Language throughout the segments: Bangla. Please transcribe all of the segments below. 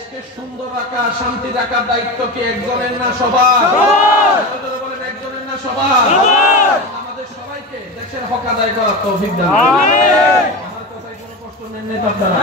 দেশকে সুন্দর রাখা, শান্তি রাখার দায়িত্ব কি একজনের না সবার? সবার বলেন একজনের না সবার? আমাদের সবাইকে দেশের হক আদায় করার তৌফিক দান করুন। আমিন। আমার কথায় কোনো কষ্ট নেন না আপনারা?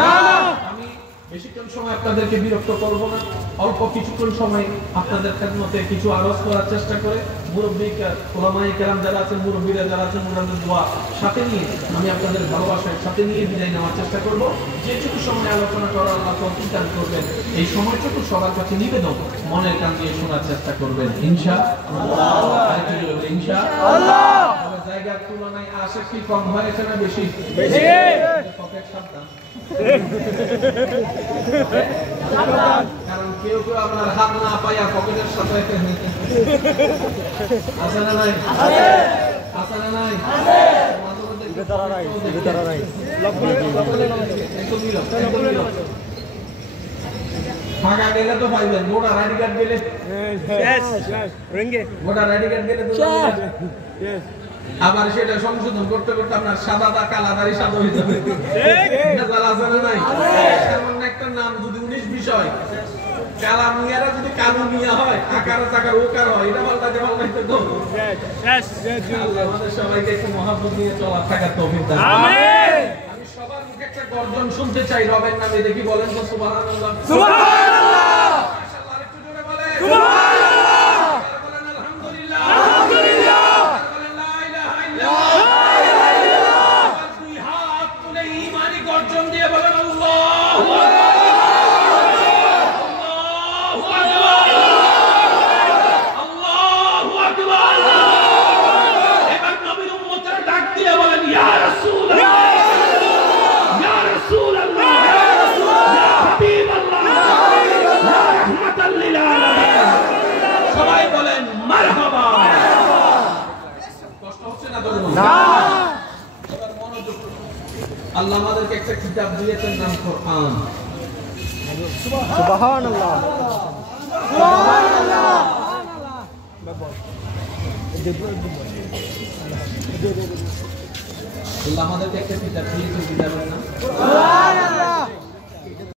আমি বেশিক্ষণ সময় আপনাদেরকে বিরক্ত করব না। অল্প কিছুক্ষণ সময় আপনাদের খেদমতে কিছু আরজ করার চেষ্টা করে মুরব্বী ওলামায়ে কেরাম যারা আছেন, মুরব্বীরা যারা আছেন, ওনাদের দোয়া সাথে নিয়ে আমি আপনাদের ভালোবাসার সাথে নিয়ে বিদায় নেওয়ার চেষ্টা করব। যেটুকু সময় আলোচনা করার আল্লাহ তৌফিক দান করবেন, এই সময়টুকু সবার কাছে নিবেদন মনের কান দিয়ে শোনার চেষ্টা করবেন ইনশাআল্লাহ। ইনশাআল্লাহ। জায়গার তুলনায় আশা কি কম হয়েছে না বেশি? বেশি। পকেট সাবধান, কারণ কেউ কেউ আপনার হাত না পাইয়া পকেটের সাথে আছে না নাই? আছে না নাই? ফাঁকা গেলে তো পাইবেন, মোটা আইডি কার্ড গেলে আবার সেটা সংশোধন করতে করতে আপনার সাদা দা কালা দাড়ি সাদা হয়ে যাবে। একটা নাম যদি 19 বিষয় কালা মিয়ারা যদি কালো মিয়া হয়, আকার চাকার ওকার হয়, এটা পাল্টাতে পাল্টাইতে তো আমাদের সবাইকে একটু মহাব্বত নিয়ে চলা থাকার তৌফিক দান করুন। আমি সবার মুখে একটা গর্জন শুনতে চাই রবের নামে, দেখি বলেন তো সুবহানাল্লাহ। সুবহানাল্লাহ। মাশাআল্লাহ, আরেকটু জোরে বলেন সুবহানাল্লাহ। বলেন আলহামদুলিল্লাহ। আলহামদুলিল্লাহ। বলেন লা ইলাহা ইল্লাল্লাহ। দুই হাত তুলে ঈমানি গর্জন দিয়ে বলেন আল্লাহু আকবার। সবাই বলেন মারহাবা। কষ্ট হচ্ছে না? না। এবার মনোযোগ। আল্লাহ আমাদেরকে একটা কিতাব দিয়েছেন, নাম কোরআন। সুবহানাল্লাহ। সুবহানাল্লাহ। আল্লাহ আমাদেরকে একটা কিতাব দিয়েছেন, কিতাবের নাম সুবহানাল্লাহ।